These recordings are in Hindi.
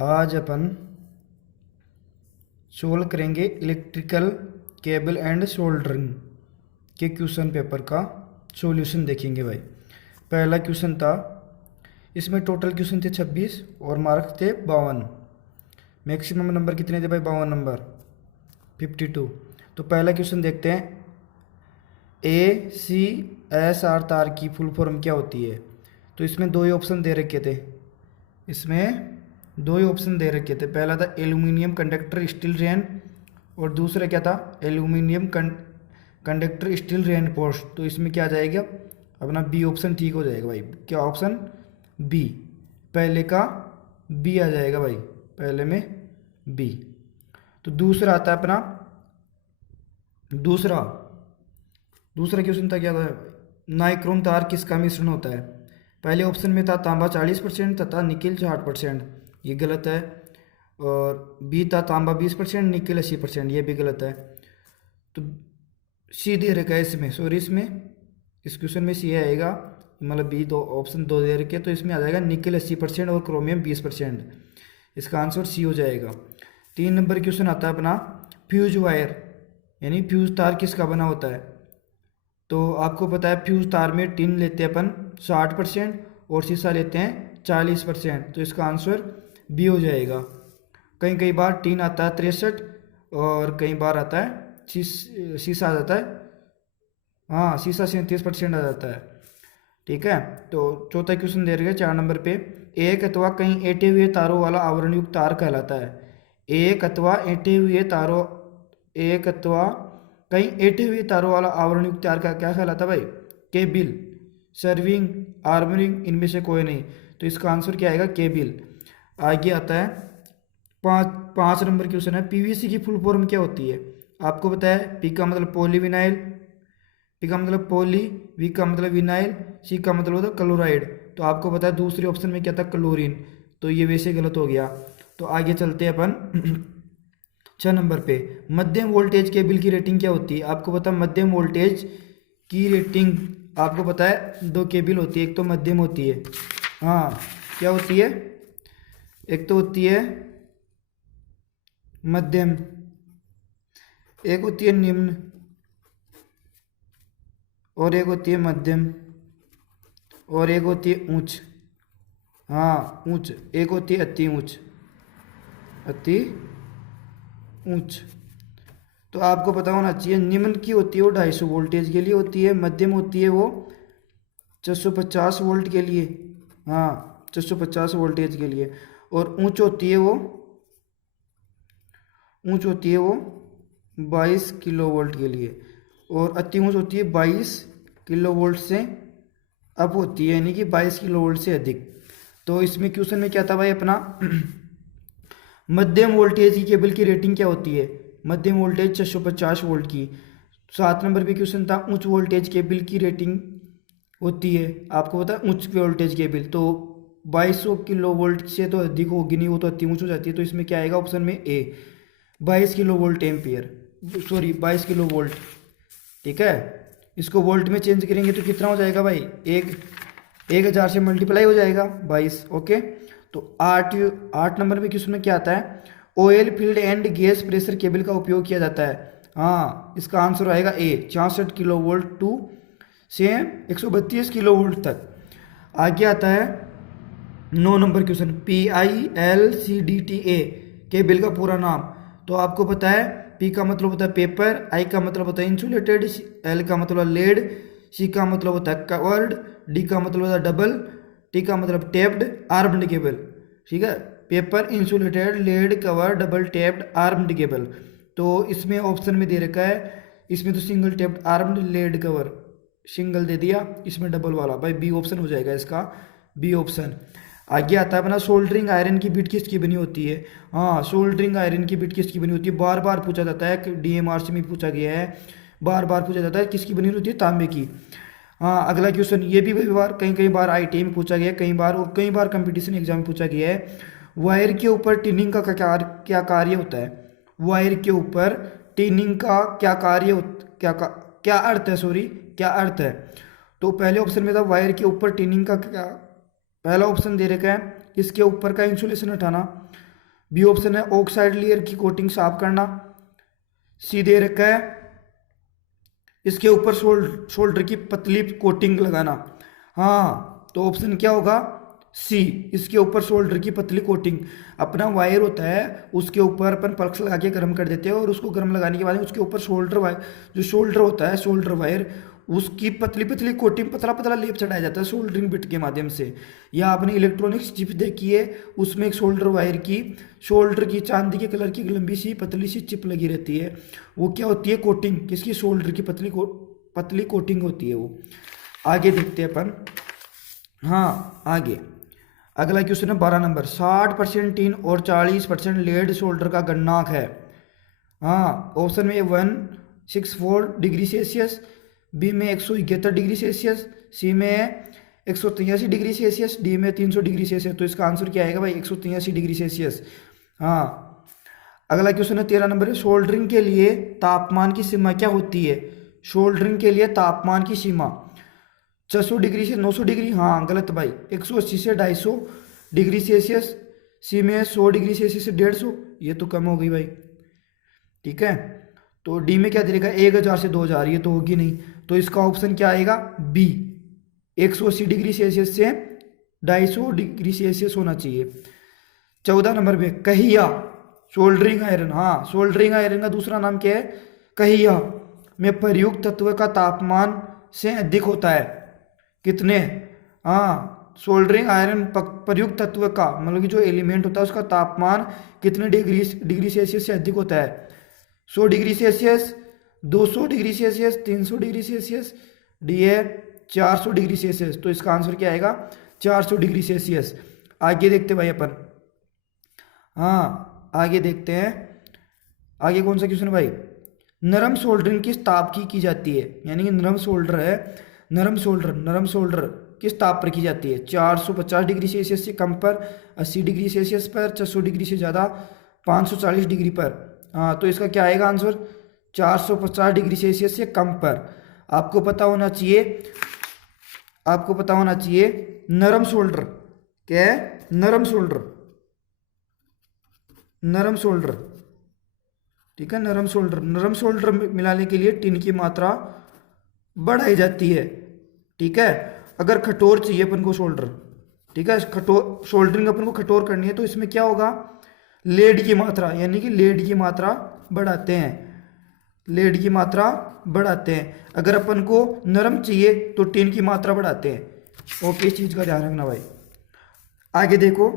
आज अपन सोल्व करेंगे इलेक्ट्रिकल केबल एंड सोल्डरिंग के क्वेश्चन पेपर का सॉल्यूशन देखेंगे भाई। पहला क्वेश्चन था, इसमें टोटल क्वेश्चन थे 26 और मार्क्स थे 52। मैक्सिमम नंबर कितने थे भाई? 52 नंबर, 52। तो पहला क्वेश्चन देखते हैं। ACSR तार की फुल फॉर्म क्या होती है? तो इसमें दो ही ऑप्शन दे रखे थे। पहला था एल्यूमिनियम कंडक्टर स्टील रेन और दूसरा क्या था? Aluminium conductor steel reinforce. तो इसमें क्या आ जाएगा अपना? बी ऑप्शन ठीक हो जाएगा भाई। क्या ऑप्शन? बी। पहले का बी आ जाएगा भाई, पहले में बी। तो दूसरा आता है अपना दूसरा क्वेश्चन था, क्या था? नाइक्रोम तार किसका मिश्रण होता है? पहले ऑप्शन में था तांबा 40% तथा निकिल 60%, ये गलत है। और बी था तांबा 20%, निकिल 80%, ये भी गलत है। तो सी दे रखा है इसमें, इस क्वेश्चन में सी आएगा, मतलब बी दो ऑप्शन दो दे रखे, तो इसमें आ जाएगा निकिल 80% और क्रोमियम 20%। इसका आंसर सी हो जाएगा। 3 नंबर क्वेश्चन आता है अपना, फ्यूज वायर यानी फ्यूज तार किसका बना होता है? तो आपको पता है फ्यूज तार में टिन लेते हैं अपन 60% और शीशा लेते हैं 40%, तो इसका आंसर बी हो जाएगा। कई बार टिन आता है 63 और कई बार आता है शीशा आ जाता है, हाँ शीशा 37% आ जाता है। ठीक है। तो चौथा क्वेश्चन दे रहे हैं 4 नंबर पे, एक अथवा कई ऐंठे हुए तारों वाला आवरण युक्त तार कहलाता है। एक अथवा कई ऐंठे हुए तारों वाला आवरण युक्त तार का क्या कहलाता है भाई? केबिल, सर्विंग, आर्मरिंग, इनमें से कोई नहीं। तो इसका आंसर क्या आएगा? केबिल। आगे आता है 5 नंबर क्वेश्चन है, पीवीसी की फुल फॉर्म क्या होती है? आपको पता है पी का मतलब पॉलीविनाइल, पी का मतलब पॉली, वी का मतलब विनाइल, सी का मतलब होता है क्लोराइड। तो आपको पता है दूसरे ऑप्शन में क्या था? क्लोरीन। तो ये वैसे गलत हो गया। तो आगे चलते हैं अपन 6 नंबर पे, मध्यम वोल्टेज केबल की रेटिंग क्या होती है? आपको पता है मध्यम वोल्टेज की रेटिंग, आपको पता है 2 केबल होती है, एक तो मध्यम होती है, हाँ क्या होती है? एक तो होती है मध्यम, एक होती है निम्न और एक होती है मध्यम और एक होती है उच्च, हाँ उच्च। एक होती है अति उच्च। तो आपको पता होना चाहिए, निम्न की होती है वो 250 वोल्टेज के लिए होती है, मध्यम होती है वो 650 वोल्ट के लिए, हाँ 650 वोल्टेज के लिए, और ऊंच होती है वो 22 किलो वोल्ट के लिए, और अति ऊंच होती है 22 किलो वोल्ट से अप होती है, यानी कि 22 किलो वोल्ट से अधिक। तो इसमें क्वेश्चन में क्या था भाई अपना मध्यम वोल्टेज की केबल की रेटिंग क्या होती है? मध्यम वोल्टेज 650 वोल्ट की। 7 नंबर पे क्वेश्चन था, उच्च वोल्टेज केबल की रेटिंग होती है, आपको पता है उच्च वोल्टेज केबल तो 2200 किलो वोल्ट से तो अधिक होगी नहीं, वो तो अति ऊंच हो जाती है। तो इसमें क्या आएगा ऑप्शन में ए, 22 kilo volt ampere, sorry 22 kilo volt. ठीक है। इसको वोल्ट में चेंज करेंगे तो कितना हो जाएगा भाई? 1000 से मल्टीप्लाई हो जाएगा 22। ओके। तो 8 नंबर में क्वेश्चन में क्या आता है, oil field and gas pressure cable का उपयोग किया जाता है। हाँ इसका आंसर आएगा ए, 66 किलो वोल्ट टू से 132 किलो वोल्ट तक। आगे आता है 9 नंबर क्वेश्चन, PILCDTA केबल का पूरा नाम। तो आपको पता है पी का मतलब होता है पेपर, आई का मतलब होता है इंसुलेटेड, एल का मतलब लेड, सी का मतलब होता है कवर्ड, डी का मतलब होता है डबल, टी का मतलब टेप्ड आर्म्ड केबल। ठीक है, paper, insulated, lead, cover, double taped armoured cable. तो इसमें ऑप्शन में दे रखा है, इसमें तो single taped armoured lead cover single दे दिया, इसमें डबल वाला, भाई बी ऑप्शन हो जाएगा इसका, बी ऑप्शन। आगे आता है अपना सोल्डरिंग आयरन की बिट किसकी बनी होती है? हाँ सोल्डरिंग आयरन की बिट किसकी बनी होती है? बार बार पूछा जाता है, DMRC में पूछा गया है, बार बार पूछा जाता है किसकी बनी होती है? तांबे की। हाँ अगला क्वेश्चन, ये भी बार कई बार IIT में पूछा गया है, कई बार कंपटीशन एग्जाम में पूछा गया है। वायर के ऊपर टिनिंग का क्या कार्य होता है? वायर के ऊपर टिनिंग का क्या कार्य क्या अर्थ है, क्या अर्थ है? तो पहले ऑप्शन में था वायर के ऊपर टिनिंग का क्या, पहला ऑप्शन दे रखा है इसके ऊपर का इंसुलेशन हटाना, बी ऑप्शन है ऑक्साइड लेयर की कोटिंग साफ करना। सी दे रखा है इसके ऊपर शोल्डर की पतली कोटिंग लगाना। हाँ तो ऑप्शन क्या होगा, सी, इसके ऊपर शोल्डर की पतली कोटिंग। अपना वायर होता है उसके ऊपर अपन पल्स लगा के गर्म कर देते हैं, और उसको गर्म लगाने के बाद में उसके ऊपर शोल्डर वायर, जो शोल्डर होता है शोल्डर वायर, उसकी पतली पतली कोटिंग, पतला पतला लेप चढ़ाया जाता है सोल्डरिंग बिट के माध्यम से। या आपने इलेक्ट्रॉनिक्स चिप देखी है, उसमें एक शोल्डर वायर की, शोल्डर की चांदी के कलर की लंबी सी पतली सी चिप लगी रहती है। वो क्या होती है, कोटिंग, किसकी, शोल्डर की पतली कोटिंग होती है वो। आगे देखते हैं अपन। हाँ आगे अगला क्वेश्चन है 12 नंबर। 60% टीन और 40% लेड शोल्डर का गणनांक है। हाँ ऑप्शन में 164 डिग्री सेल्सियस, बी में 171 डिग्री सेल्सियस, सी में 183 डिग्री सेल्सियस, डी में 300 डिग्री सेल्सियस। तो इसका आंसर क्या आएगा भाई, 183 डिग्री सेल्सियस। हाँ अगला क्वेश्चन है 13 नंबर है। सोल्डरिंग के लिए तापमान की सीमा क्या होती है। सोल्डरिंग के लिए तापमान की सीमा 600 डिग्री से 900 डिग्री, हाँ गलत भाई, 180 से 250 डिग्री सेल्सियस, सी में 100 डिग्री सेल्सियस से 150, ये तो कम हो गई भाई। ठीक है, तो डी में क्या देगा, 1000 से 2000, ये तो होगी नहीं। तो इसका ऑप्शन क्या आएगा, बी, 180 डिग्री सेल्सियस से 250 डिग्री सेल्सियस होना चाहिए। 14 नंबर पे कहिया, सोल्डरिंग आयरन। हाँ सोल्डरिंग आयरन का दूसरा नाम क्या है, कहिया में प्रयुक्त तत्व का तापमान से अधिक होता है। कितने, हाँ सोल्डरिंग आयरन प्रयुक्त तत्व का मतलब कि जो एलिमेंट होता है उसका तापमान कितने डिग्री सेल्सियस से अधिक होता है। 100 degree Celsius, 200 degree Celsius, 300 degree Celsius, D है 400 डिग्री सेल्सियस। तो इसका आंसर क्या आएगा, 400 डिग्री सेल्सियस। आगे देखते भाई अपन। हाँ आगे देखते हैं, आगे कौन सा क्वेश्चन है भाई। नरम सोल्डरिंग किस ताप की जाती है, यानी कि नरम सोल्डर है, नरम सोल्डर किस ताप पर की जाती है। 450 डिग्री सेल्सियस से कम पर, 80 डिग्री सेल्सियस पर, 600 डिग्री से ज़्यादा, 540 डिग्री पर। हाँ तो इसका क्या आएगा आंसर, 450 डिग्री सेल्सियस से कम पर। आपको पता होना चाहिए, आपको पता होना चाहिए नरम सोल्डर क्या है, नरम सोल्डर, नरम सोल्डर। ठीक है, नरम सोल्डर मिलाने के लिए टिन की मात्रा बढ़ाई जाती है। ठीक है, अगर कठोर चाहिए अपन को सोल्डर, ठीक है, कठोर सोल्डरिंग अपन को कठोर करनी है, तो इसमें क्या होगा, लेड की मात्रा, यानी कि लेड की मात्रा बढ़ाते हैं, लेड की मात्रा बढ़ाते हैं। अगर अपन को नरम चाहिए तो टिन की मात्रा बढ़ाते हैं। ओके, इस चीज़ का ध्यान रखना भाई। आगे देखो,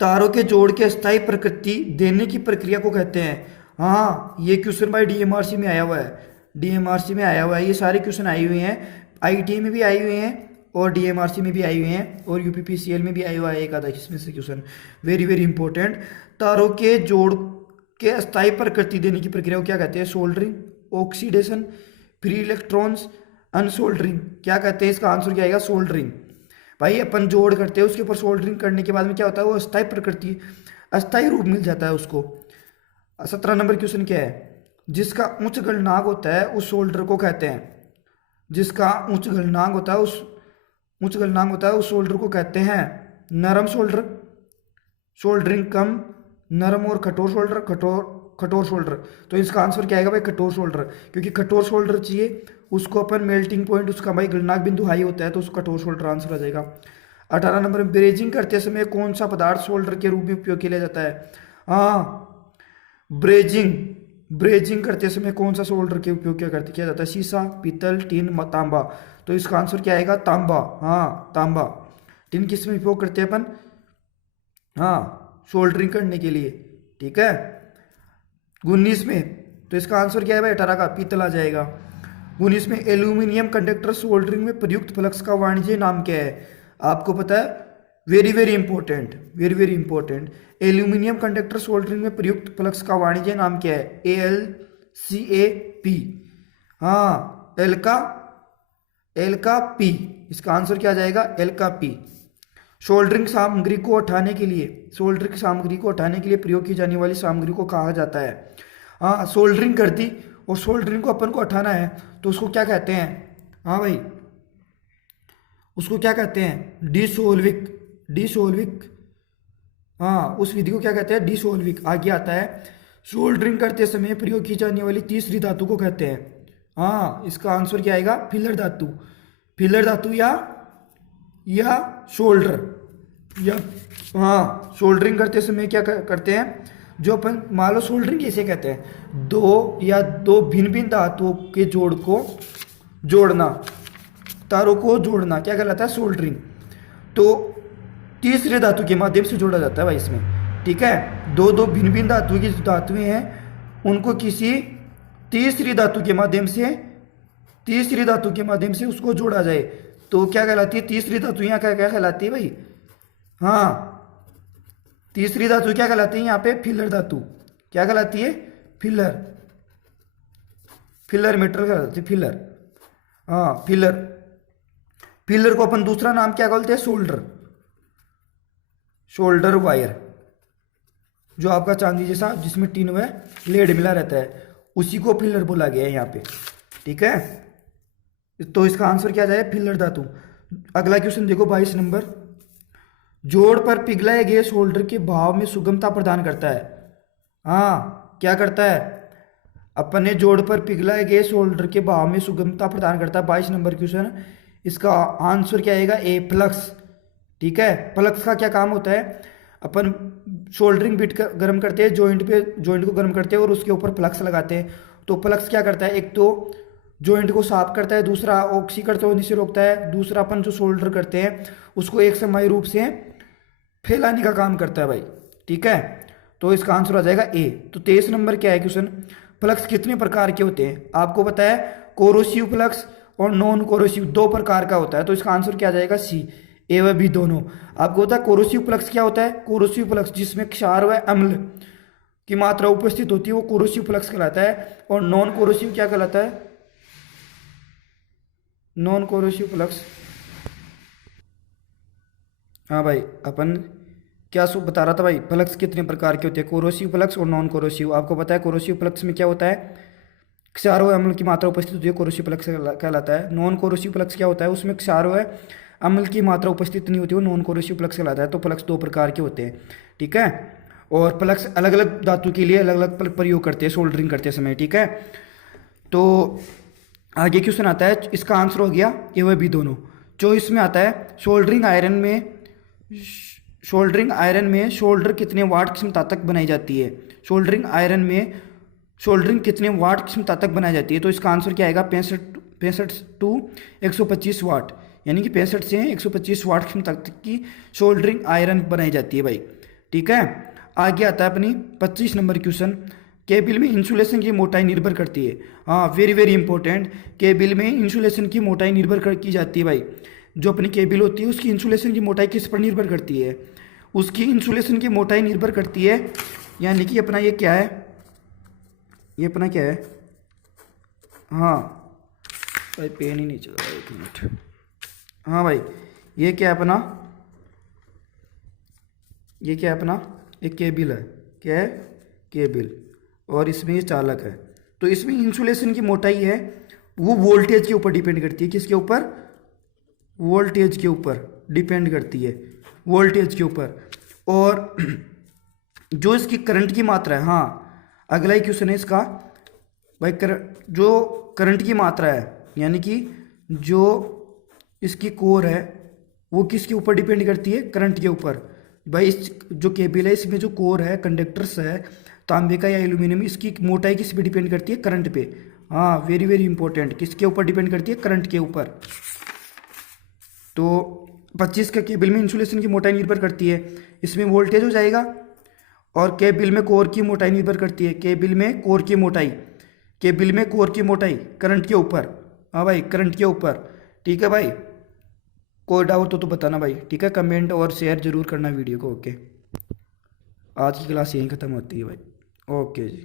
तारों के जोड़ के अस्थायी प्रकृति देने की प्रक्रिया को कहते हैं। हाँ ये क्वेश्चन भाई डीएमआरसी में आया हुआ है, डीएमआरसी में आया हुआ है, ये सारे क्वेश्चन आए हुए हैं, आईटी में भी आए हुए हैं और डीएमआरसी में भी आए हुए हैं और यूपीपीसीएल में भी आया हुआ है एक आधा इसमें से क्वेश्चन, वेरी वेरी इंपॉर्टेंट। तारों के जोड़ के अस्थायी प्रकृति देने की प्रक्रिया को क्या कहते हैं, सोल्डरिंग, ऑक्सीडेशन, फ्री इलेक्ट्रॉन्स, अनसोल्डरिंग। क्या कहते हैं, इसका आंसर क्या आएगा, सोल्डरिंग। भाई अपन जोड़ करते हैं, उसके ऊपर सोल्डरिंग करने के बाद में क्या होता है, वो अस्थायी प्रकृति, अस्थायी रूप मिल जाता है उसको। 17 नंबर क्वेश्चन क्या है, जिसका उच्च गलनांक होता है उस सोल्डर को कहते हैं, जिसका उच्च गलनांक होता है उस सोल्डर को कहते हैं नरम सोल्डर, सोल्डरिंग कम, नरम और कठोर सोल्डर, कठोर सोल्डर। तो इसका आंसर क्या आएगा भाई, कठोर सोल्डर, क्योंकि कठोर सोल्डर चाहिए उसको अपन मेल्टिंग पॉइंट, उसका भाई गलनांक बिंदु हाई होता है, तो उसको कठोर सोल्डर आंसर आ जाएगा। 18 नंबर में ब्रेजिंग करते समय कौन सा पदार्थ सोल्डर के रूप में उपयोग किया जाता है। हाँ ब्रेजिंग करते समय कौन सा सोल्डर के उपयोग किया जाता है, शीशा, पीतल, टीन, तांबा। तो इसका आंसर क्या आएगा, तांबा। हाँ तांबा। टीन किस में उपयोग करते हैं अपन, हाँ सोल्डरिंग करने के लिए। ठीक है, 19 में, तो इसका आंसर क्या है भाई, 18 का पीतल आ जाएगा। 19 में एल्यूमिनियम कंडक्टर सोल्डरिंग में प्रयुक्त फ्लक्स का वाणिज्यिक नाम क्या है। आपको पता है, very very important, aluminium conductor soldering में प्रयुक्त फ्लक्स का वाणिज्यिक नाम क्या है, AlCaP। हाँ एल का पी, इसका आंसर क्या आ जाएगा, एल का पी। सोल्डरिंग सामग्री को हटाने के लिए प्रयोग की जाने वाली सामग्री को कहा जाता है। हाँ सोल्डरिंग कर दी और सोल्डरिंग को अपन को हटाना है तो उसको क्या कहते हैं, हाँ भाई उसको क्या कहते हैं, डिसोल्विक हाँ, उस विधि को क्या कहते हैं? डिसोल्विंग। आगे आता है सोल्डरिंग करते समय प्रयोग की जाने वाली तीसरी धातु को कहते हैं। हाँ, इसका आंसर क्या आएगा? फिलर धातु। फिलर धातु या शोल्डर या हाँ, सोल्डरिंग करते समय क्या करते हैं? जो अपन मान लो सोल्डरिंग कैसे कहते हैं? दो भिन्न भिन्न धातुओं के जोड़ को जोड़ना, तारों को जोड़ना क्या कहलाता है? सोल्डरिंग। तो तीसरे धातु के माध्यम से जोड़ा जाता है भाई इसमें, ठीक है। दो भिन्न भिन्न धातु की धातुएं हैं, उनको किसी तीसरी धातु के माध्यम से उसको जोड़ा जाए तो क्या कहलाती है? तीसरी धातु यहाँ क्या कहलाती है भाई? हाँ, तीसरी धातु क्या कहलाती है यहाँ पे? फिलर धातु। क्या कहलाती है? फिलर मेटल कहलाती है, फिलर। हाँ, फिलर को अपन दूसरा नाम क्या बोलते हैं? Shoulder wire. जो आपका चांदी जैसा जिसमें टिन व लेड मिला रहता है, उसी को फिलर बोला गया है यहाँ पे, ठीक है। तो इसका आंसर क्या जाए? फिलर धातु। अगला क्वेश्चन देखो 22 नंबर। जोड़ पर पिघलाए गए शोल्डर के भाव में सुगमता प्रदान करता है। हाँ, क्या करता है? अपने जोड़ पर पिघलाए गए शोल्डर के भाव में सुगमता प्रदान करता है। 22 नंबर क्वेश्चन। इसका आंसर क्या आएगा? ए, फ्लक्स, ठीक है। फ्लक्स का क्या काम होता है? अपन शोल्डरिंग बिट गर्म करते हैं, जॉइंट को गर्म करते हैं और उसके ऊपर फ्लक्स लगाते हैं। तो फ्लक्स क्या करता है? एक तो जॉइंट को साफ करता है, दूसरा ऑक्सीकरण होने से रोकता है, दूसरा अपन जो शोल्डर करते हैं उसको एक समान रूप से फैलाने का काम करता है भाई, ठीक है। तो इसका आंसर आ जाएगा ए। तो 23 नंबर क्या है क्वेश्चन? फ्लक्स कितने प्रकार के होते हैं? आपको पता है कोरोसिव फ्लक्स और नॉन कोरोसिव दो प्रकार का होता है। तो इसका आंसर क्या आ जाएगा? सी, ए व बी दोनों। आपको पता है कोरोसिव फ्लक्स क्या होता है? कोरोसिव फ्लक्स जिसमें क्षार व अम्ल की मात्रा उपस्थित होती है वो कोरोसिव फ्लक्स कहलाता है। और नॉन कोरोसिव क्या कहलाता है? नॉन कोरोसिव फ्लक्स, हाँ भाई, अपन क्या बता रहा था भाई? फ्लक्स कितने प्रकार के होते हैं? कोरोसिव फ्लक्स और नॉन कोरोसिव। आपको पता है कोरोसिव फ्लक्स में क्या होता है? क्षार व अम्ल की मात्रा उपस्थित होती है, कोरोसिव फ्लक्स कहलाता है। नॉन कोरोसिव फ्लक्स क्या होता है? उसमें क्षार व अम्ल की मात्रा उपस्थित नहीं होती, वो नॉन कोरोसिव फ्लक्स कहलाता है। तो फ्लक्स दो प्रकार के होते हैं, ठीक है। और फ्लक्स अलग अलग धातु के लिए अलग अलग प्रयोग करते हैं सोल्डरिंग करते समय, ठीक है। तो आगे क्वेश्चन आता है, इसका आंसर हो गया ए व बी दोनों। जो इसमें आता है सोल्डरिंग आयरन में शोल्डर कितने वाट क्षमता तक बनाई जाती है? सोल्डरिंग आयरन में शोल्डरिंग कितने वाट क्षमता तक बनाई जाती है? तो इसका आंसर क्या आएगा? 65 टू 125 वाट, यानी कि 65 से 125 वाट क्षमता तक की शोल्डरिंग आयरन बनाई जाती है भाई, ठीक है। आगे आता है अपनी 25 नंबर क्वेश्चन। केबिल में इंसुलेशन की मोटाई निर्भर करती है। हाँ, वेरी वेरी इंपॉर्टेंट। केबिल में इंसुलेशन की मोटाई निर्भर की जाती है भाई। जो अपनी केबिल होती है उसकी इंसुलेशन की मोटाई किस पर निर्भर करती है? उसकी इंसुलेशन की मोटाई निर्भर करती है, यानी कि अपना ये क्या है? ये अपना क्या है? हाँ भाई, पेन ही नहीं चल रहा, एक मिनट। हाँ भाई, ये क्या है अपना? ये क्या है अपना? एक केबिल है। क्या है? केबिल। और इसमें ये चालक है। तो इसमें इंसुलेशन की मोटाई है वो वोल्टेज के ऊपर डिपेंड करती है। किसके ऊपर? वोल्टेज के ऊपर डिपेंड करती है, वोल्टेज के ऊपर। और जो इसकी करंट की मात्रा है, हाँ अगला ही क्वेश्चन है इसका भाई, जो करंट की मात्रा है, यानी कि जो इसकी कोर है वो किसके ऊपर डिपेंड करती है? करंट के ऊपर भाई। इस जो केबल है इसमें जो कोर है, कंडक्टर्स है तांबे का या एल्यूमिनियम, इसकी मोटाई किस पे डिपेंड करती है? करंट पे। हाँ, वेरी वेरी इंपॉर्टेंट। किसके ऊपर डिपेंड करती है? करंट के ऊपर। तो 25 का केबल में इंसुलेशन की मोटाई निर्भर करती है, इसमें वोल्टेज हो जाएगा। और केबल में कोर की मोटाई निर्भर करती है, केबल में कोर की मोटाई करंट के ऊपर। हाँ भाई, करंट के ऊपर, ठीक है भाई। कोई डाउट तो बताना भाई, ठीक है। कमेंट और शेयर जरूर करना वीडियो को, ओके। आज की क्लास यहीं ख़त्म होती है भाई, ओके जी।